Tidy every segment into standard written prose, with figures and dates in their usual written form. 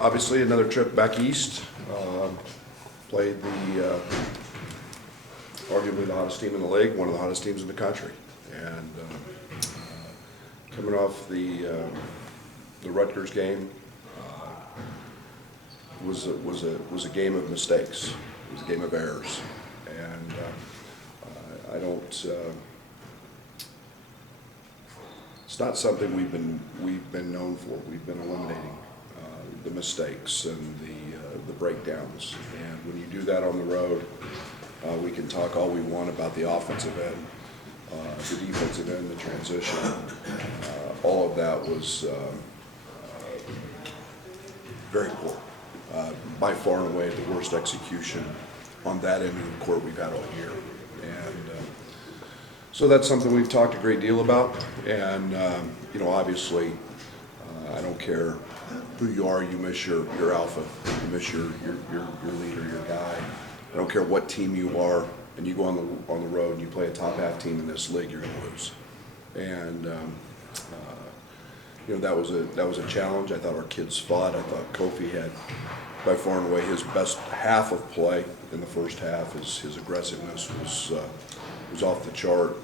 Obviously, another trip back east. Played the arguably the hottest team in the league, one of the hottest teams in the country, and coming off the Rutgers game was a game of mistakes. It was a game of errors, and I don't. It's not something we've been known for. We've been eliminating the mistakes and the breakdowns. And when you do that on the road, we can talk all we want about the offensive end, the defensive end, the transition. All of that was very poor. By far and away the worst execution on that end of the court we've had all year. And so that's something we've talked a great deal about. And obviously, I don't care who you are, you miss your alpha, you miss your leader, your guy. I don't care what team you are, and you go on the road and you play a top half team in this league, you're going to lose. And that was a challenge. I thought our kids fought. I thought Kofi had by far and away his best half of play in the first half. His aggressiveness was off the chart.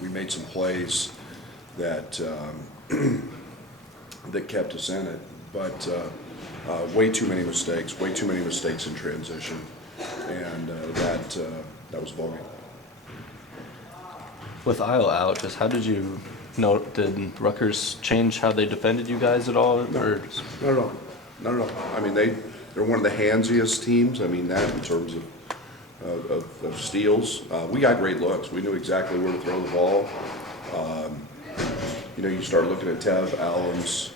We made some plays that that kept us in it, but way too many mistakes in transition, and that was voguing. With Ayo out, just how did you know? Did Rutgers change how they defended you guys at all? No, not at all. I mean, they're one of the handsiest teams. I mean that in terms of steals. We got great looks. We knew exactly where to throw the ball. You start looking at Tev, Allen's,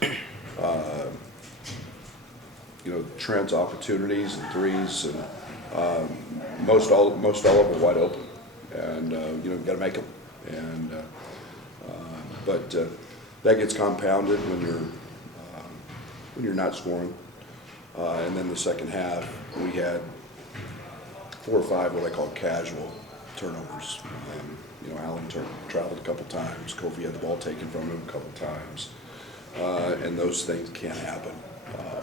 Trent's opportunities and threes, and most all of them were wide open, and you've got to make them. And but that gets compounded when you're not scoring. And then the second half, we had 4 or 5 what I call casual turnovers. Allen traveled a couple times. Kofi had the ball taken from him a couple times. And those things can't happen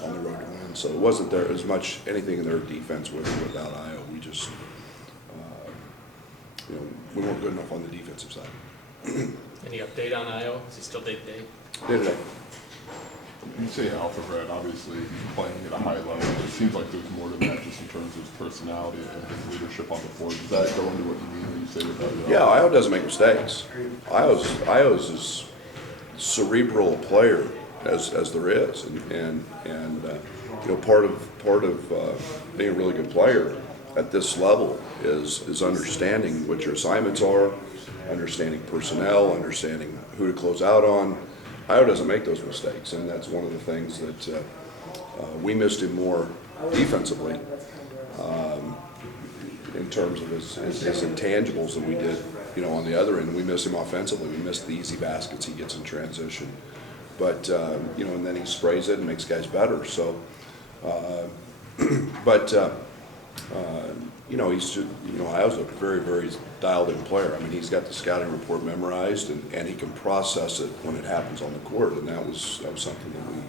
on the road to win. So it wasn't there as much anything in their defense without Ayo. We just, we weren't good enough on the defensive side. Any update on Ayo? Is he still day-to-day? Day-to-day. You say alpha, Brad, obviously he's playing at a high level. It seems like there's more to that just in terms of his personality and his leadership on the floor. Does that go into what you mean when you say that? Yeah, Ayo doesn't make mistakes. Ayo's as cerebral a player as there is, and part of being a really good player at this level is understanding what your assignments are, understanding personnel, understanding who to close out on. Ayo doesn't make those mistakes, and that's one of the things that we missed him more defensively in terms of his intangibles than we did, on the other end. We miss him offensively. We miss the easy baskets he gets in transition, but and then he sprays it and makes guys better. So, he's just, Ayo's a very, very dialed-in player. I mean, he's got the scouting report memorized, and he can process it when it happens on the court, and that was something that we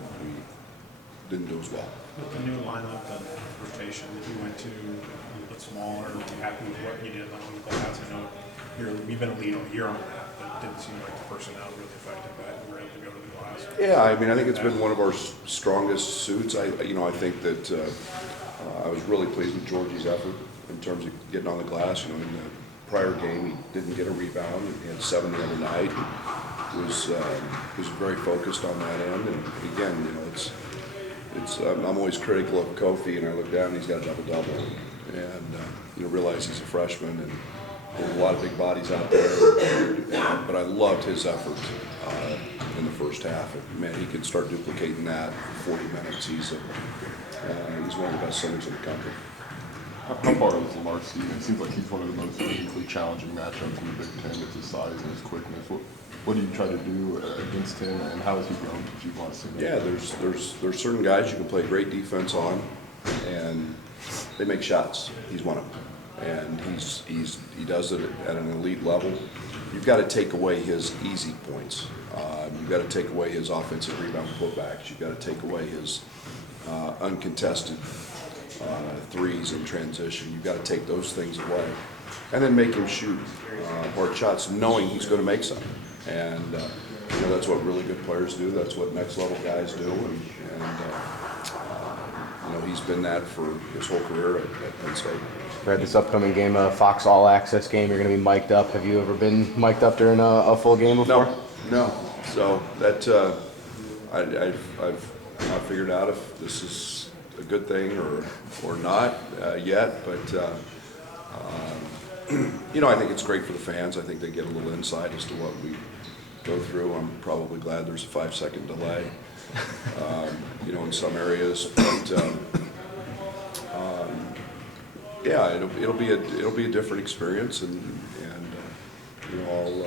didn't do as well. With the new lineup and rotation that you went to, a little bit smaller, are you happy with what you did on the glass? I know you've been a lead all year on that, but it didn't seem like the personnel really affected that. You were able to go to the glass. Yeah, I mean, I think it's been one of our strongest suits. I think that I was really pleased with Georgie's effort in terms of getting on the glass. In the prior game, he didn't get a rebound. He had 7 the other night. He was very focused on that end. And again, I'm always critical of Kofi, and I look down and he's got a double-double, and realize he's a freshman, and there's a lot of big bodies out there. But I loved his effort in the first half. Man, he could start duplicating that for 40 minutes. He's one of the best centers in the country. How far is Lamar's season? It seems like he's one of the most uniquely challenging matchups in the Big Ten with his size and his quickness. What do you try to do against him, and how is he going? Did you want to see him? Yeah, there's certain guys you can play great defense on, and they make shots. He's one of them, and he does it at an elite level. you've got to take away his easy points. You've got to take away his offensive rebound putbacks. You've got to take away his uncontested threes in transition. You've got to take those things away. And then make him shoot hard shots knowing he's going to make some. And you know, that's what really good players do. That's what next level guys do. And you know, he's been that for his whole career at Penn State. Brad, this upcoming game, Fox All Access game, you're going to be mic'd up. Have you ever been mic'd up during a full game before? No. So that I've not figured out if this is a good thing or not yet. But you know, I think it's great for the fans. I think they get a little insight as to what we go through. I'm probably glad there's a 5-second delay, you know, in some areas. But yeah, it'll be a different experience, and you know,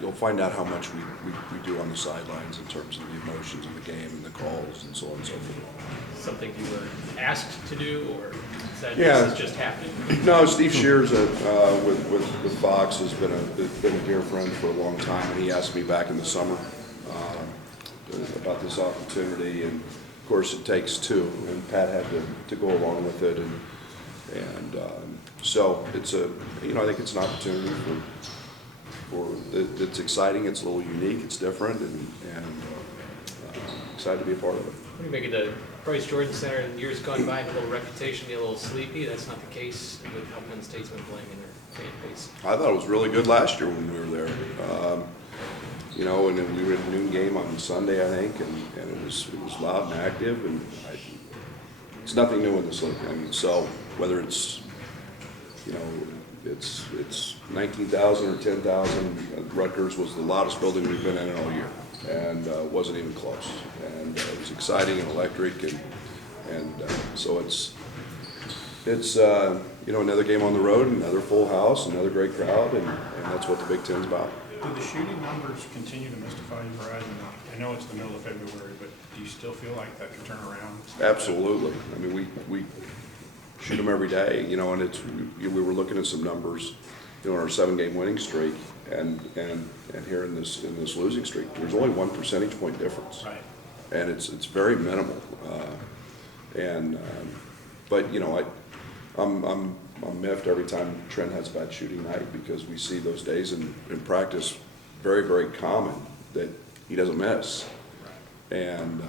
you'll find out how much we do on the sidelines in terms of the emotions of the game and the calls and so on and so forth. Something you were asked to do, or is that Yeah. this is just happening? No, Steve Shears with Fox has been a dear friend for a long time, and he asked me back in the summer about this opportunity, and of course it takes two, and Pat had to go along with it, and so it's you know, I think it's an opportunity it's exciting, it's a little unique, it's different, and excited to be a part of it. What do you make of the Bryce Jordan Center in years gone by, a little reputation, a little sleepy? That's not the case with how Penn State's been playing in their fan base. I thought it was really good last year when we were there. You know, and then we were at a noon game on Sunday, I think, and it was loud and active, and it's nothing new in this league. I mean, so whether it's, you know, it's 19,000 or 10,000, Rutgers was the loudest building we've been in all year, and wasn't even close. And it was exciting and electric, and so it's you know, another game on the road, another full house, another great crowd, and that's what the Big Ten's about. Do the shooting numbers continue to mystify you, Brad? I know it's the middle of February, but do you still feel like that can turn around? Absolutely. I mean, we shoot them every day, you know, and we were looking at some numbers, you know, in our 7-game winning streak, and here in this losing streak, there's only 1 percentage point difference, Right. and it's very minimal. But you know, I'm miffed every time Trent has a bad shooting night, because we see those days in practice, very, very common, that he doesn't miss. And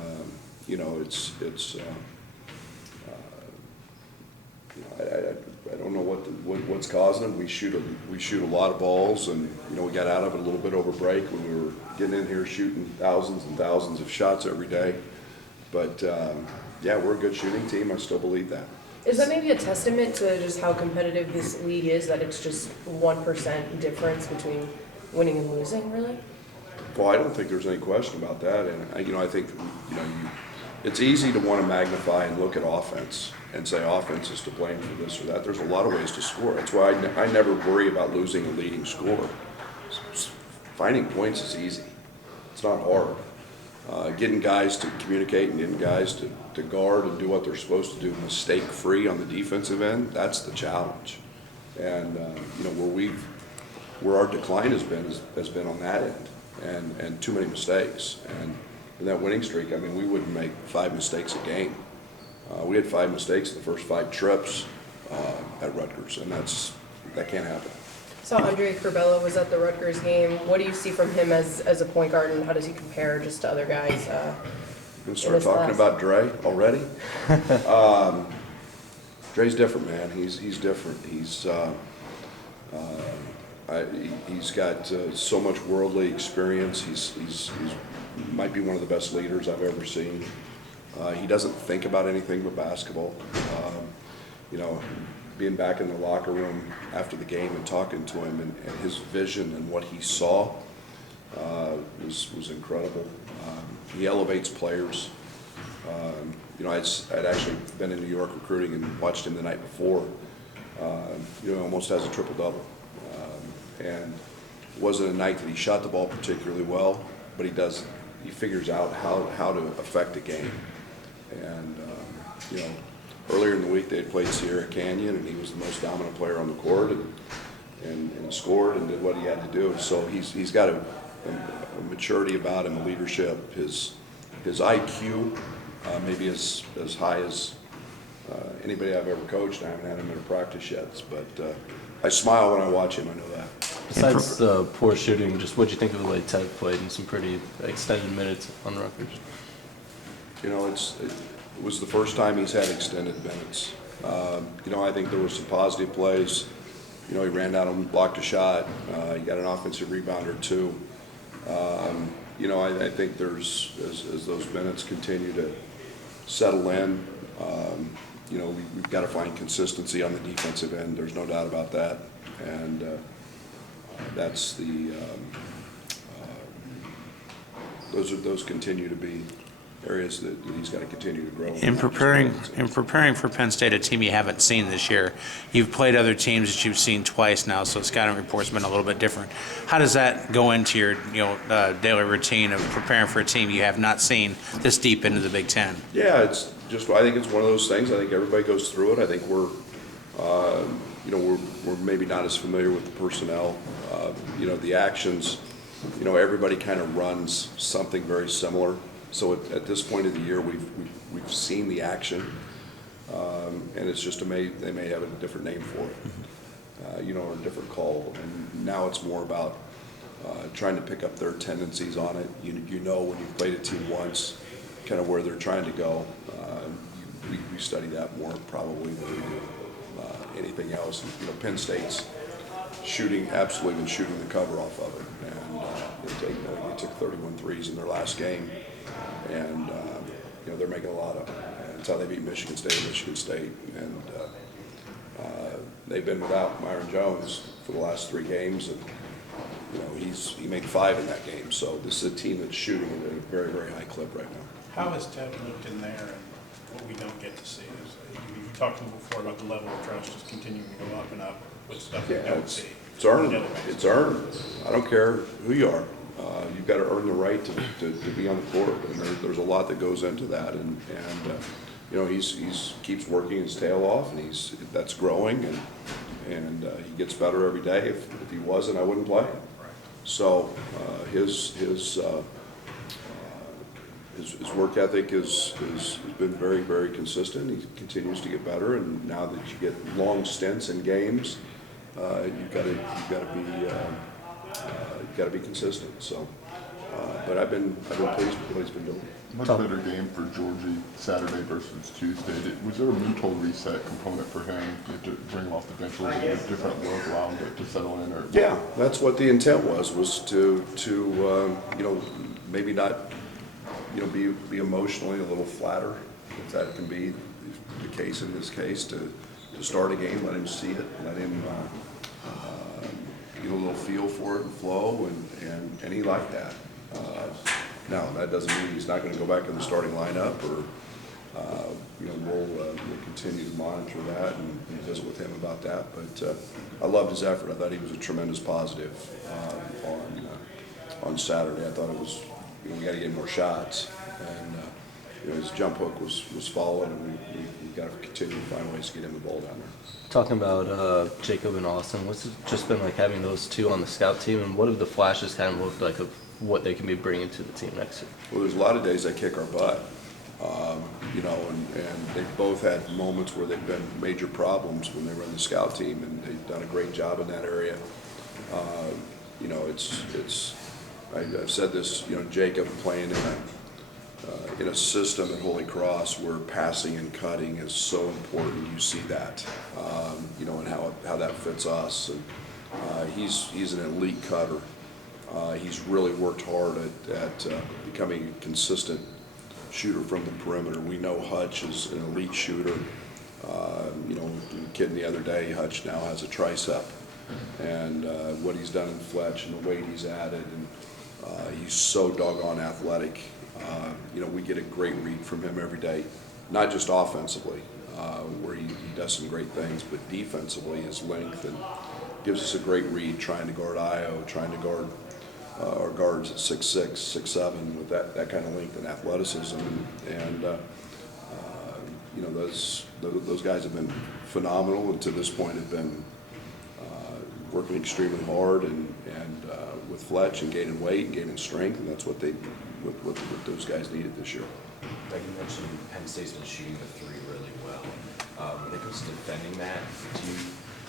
you know, I don't know what's causing them. We shoot a lot of balls, and you know, we got out of it a little bit over break when we were getting in here shooting thousands and thousands of shots every day. But yeah, we're a good shooting team. I still believe that. Is that maybe a testament to just how competitive this league is, that it's just 1% difference between winning and losing, really? Well, I don't think there's any question about that, and you know, I think, you know, it's easy to want to magnify and look at offense and say offense is to blame for this or that. There's a lot of ways to score. That's why I never worry about losing a leading scorer. Finding points is easy. It's not hard. Getting guys to communicate and getting guys to guard and do what they're supposed to do mistake-free on the defensive end, that's the challenge. And you know, where our decline has been on that end, and too many mistakes. And in that winning streak, I mean, we wouldn't make 5 mistakes a game. We had 5 mistakes in the first 5 trips at Rutgers, and that can't happen. So Andre Curbelo was at the Rutgers game. What do you see from him as a point guard, and how does he compare just to other guys? We're gonna start talking about Dre already. Dre's different, man. He's different. He's got so much worldly experience. He's might be one of the best leaders I've ever seen. He doesn't think about anything but basketball. You know, being back in the locker room after the game and talking to him, and his vision and what he saw was incredible. He elevates players. You know, I'd actually been in New York recruiting and watched him the night before. You know, almost has a triple-double. And it wasn't a night that he shot the ball particularly well, but he figures out how to affect a game. And you know, earlier in the week they had played Sierra Canyon, and he was the most dominant player on the court, and scored and did what he had to do. So he's got a maturity about him, a leadership. His IQ maybe as high as anybody I've ever coached. I haven't had him in a practice yet, but I smile when I watch him. I know that. Besides the poor shooting, just what'd you think of the way Ted played in some pretty extended minutes on Rutgers? You know, it was the first time he's had extended minutes. You know, I think there were some positive plays. You know, he ran down and blocked a shot. He got an offensive rebound or two. You know, I think there's, as those minutes continue to settle in, you know, we've got to find consistency on the defensive end. There's no doubt about that. And that's the, those continue to be areas that he's got to continue to grow. In preparing for Penn State, a team you haven't seen this year, you've played other teams that you've seen twice now, so scouting report's been a little bit different. How does that go into your daily routine of preparing for a team you have not seen this deep into the Big Ten? Yeah, it's just, I think it's one of those things. I think everybody goes through it. I think we're, you know, we're maybe not as familiar with the personnel, you know, the actions. You know, everybody kind of runs something very similar. So at this point of the year, we've seen the action, and it's just they may have a different name for it, you know, or a different call. And now it's more about trying to pick up their tendencies on it. You know, when you've played a team once, kind of where they're trying to go. We study that more probably than we do anything else. You know, Penn State's absolutely been shooting the cover off of it, and they took 31 threes in their last game. And you know, they're making a lot of them. And that's how they beat Michigan State. And they've been without Myron Jones for the last 3 games, and you know, he made 5 in that game. So this is a team that's shooting at a very, very high clip right now. How has Ted looked in there and what we don't get to see? You talked to him before about the level of trust just continuing to go up and up with stuff we don't see. It's earned. It's earned. I don't care who you are. You've got to earn the right to be on the court, and there's a lot that goes into that. And you know, he's keeps working his tail off, and that's growing, and he gets better every day. If he wasn't, I wouldn't play him. So his work ethic has been very, very consistent. He continues to get better, and now that you get long stints in games, you've got to be consistent. So, but I've been pleased with what he's been doing. Much better game for Georgie Saturday versus Tuesday. Was there a mental reset component for him to bring him off the bench a little bit, a different look, allow him to settle in? Or yeah, that's what the intent was to you know, maybe not, you know, be emotionally a little flatter, if that can be the case in this case, to start a game, let him see it, let him get a little feel for it and flow, and he liked that. Now, that doesn't mean he's not going to go back in the starting lineup, or you know, we'll continue to monitor that and visit with him about that. But I loved his effort. I thought he was a tremendous positive on Saturday. I thought it was, you know, we got to get more shots, and you know, his jump hook was followed, and we've got to continue to find ways to get him the ball down there. Talking about Jacob and Austin, what's it just been like having those two on the scout team, and what have the flashes kind of looked like of what they can be bringing to the team next year? Well, there's a lot of days they kick our butt, you know, and they've both had moments where they've been major problems when they were in the scout team, and they've done a great job in that area. You know, I've said this, you know, Jacob playing in a system at Holy Cross where passing and cutting is so important. You see that, you know, and how that fits us. And he's an elite cutter. He's really worked hard at becoming a consistent shooter from the perimeter. We know Hutch is an elite shooter. You know, kidding the other day, Hutch now has a tricep, and what he's done in Fletch and the weight he's added, and he's so doggone athletic. You know, we get a great read from him every day, not just offensively, where he does some great things, but defensively, his length, and gives us a great read trying to guard Ayo, trying to guard our guards at 6'6", 6'7", with that kind of length and athleticism, and you know, those guys have been phenomenal, and to this point have been working extremely hard and with Fletch and gaining weight and gaining strength, and that's what those guys needed this year. Like you mentioned, Penn State's been shooting the three really well. When it comes to defending that, do you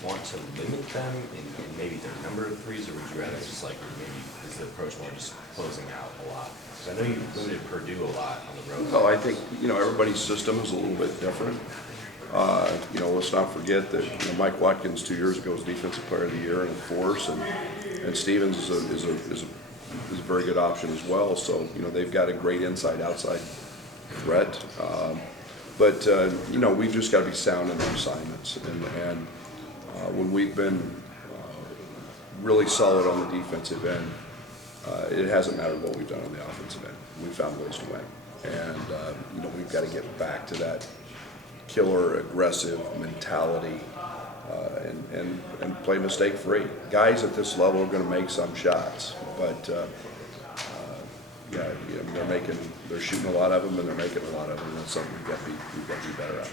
want to limit them in maybe their number of threes, or would you rather just like maybe is the approach more just closing out a lot? Because I know you limited Purdue a lot on the road. Well, I think, everybody's system is a little bit different. Let's not forget that Mike Watkins 2 years ago was Defensive Player of the Year in a force, and Stevens is a very good option as well. So they've got a great inside-outside threat, but we've just got to be sound in our assignments, and when we've been really solid on the defensive end, it hasn't mattered what we've done on the offensive end. We found ways to win, and we've got to get back to that killer aggressive mentality and play mistake free. Guys at this level are going to make some shots, but they're shooting a lot of them and they're making a lot of them. And that's something we've got to be better at.